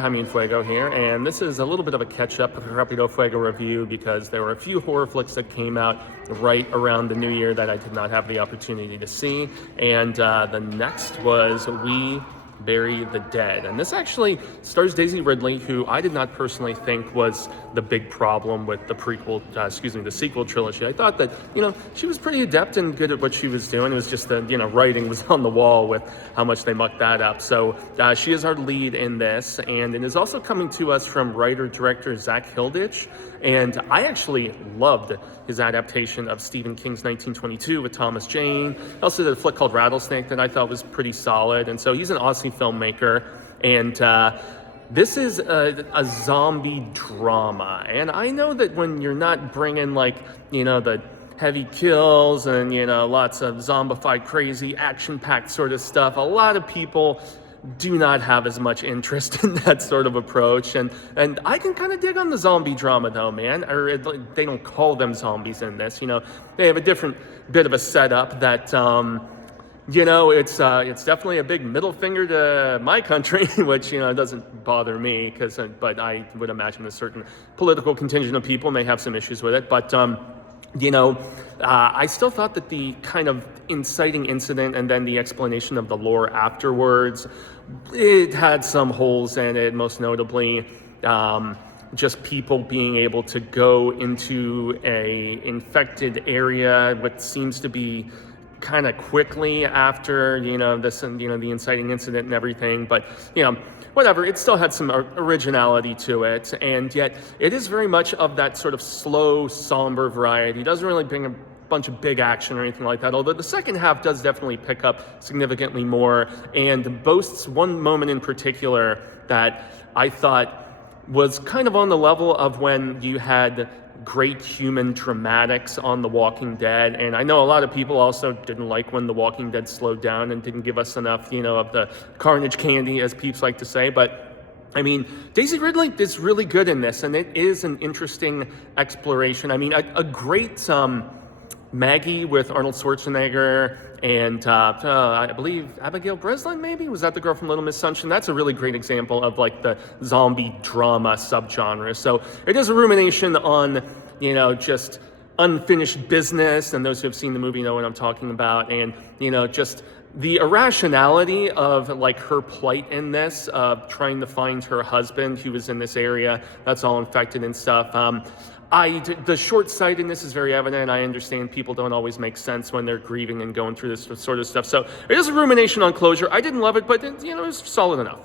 I'm Fuego here, and this is a little bit of a catch-up of a Rapido Fuego review because there were a few horror flicks that came out right around the new year that I did not have the opportunity to see, and the next was We Bury the Dead. And this actually stars Daisy Ridley, who I did not personally think was the big problem with the the sequel trilogy. I thought that, she was pretty adept and good at what she was doing. It was just the, writing was on the wall with how much they mucked that up. So she is our lead in this, and it is also coming to us from writer-director Zach Hilditch. And I actually loved his adaptation of Stephen King's 1922 with Thomas Jane. He also did a flick called Rattlesnake that I thought was pretty solid. And so he's an Aussie filmmaker, and this is a zombie drama. And I know that when you're not bringing the heavy kills and lots of zombified, crazy, action-packed sort of stuff, a lot of people do not have as much interest in that sort of approach, and I can kind of dig on the zombie drama though, man. Or they don't call them zombies in this. They have a different bit of a setup that it's definitely a big middle finger to my country, which doesn't bother me but I would imagine a certain political contingent of people may have some issues with it. But I still thought that the kind of inciting incident and then the explanation of the lore afterwards, it had some holes in it, most notably just people being able to go into a infected area, what seems to be kind of quickly after, the inciting incident and everything. But, whatever, it still had some originality to it, and yet it is very much of that sort of slow, somber variety. It doesn't really bring a bunch of big action or anything like that, although the second half does definitely pick up significantly more and boasts one moment in particular that I thought was kind of on the level of when you had great human dramatics on The Walking Dead. And I know a lot of people also didn't like when The Walking Dead slowed down and didn't give us enough, of the carnage candy, as peeps like to say. But I mean, Daisy Ridley is really good in this, and it is an interesting exploration. I mean, a great Maggie with Arnold Schwarzenegger and I believe Abigail Breslin, maybe? Was that the girl from Little Miss Sunshine? That's a really great example of the zombie drama subgenre. So it is a rumination on, just unfinished business, and those who have seen the movie know what I'm talking about, and, just the irrationality of her plight in this, of trying to find her husband who was in this area that's all infected and stuff. The short-sightedness is very evident. I understand people don't always make sense when they're grieving and going through this sort of stuff. So it is a rumination on closure. I didn't love it, but it was solid enough.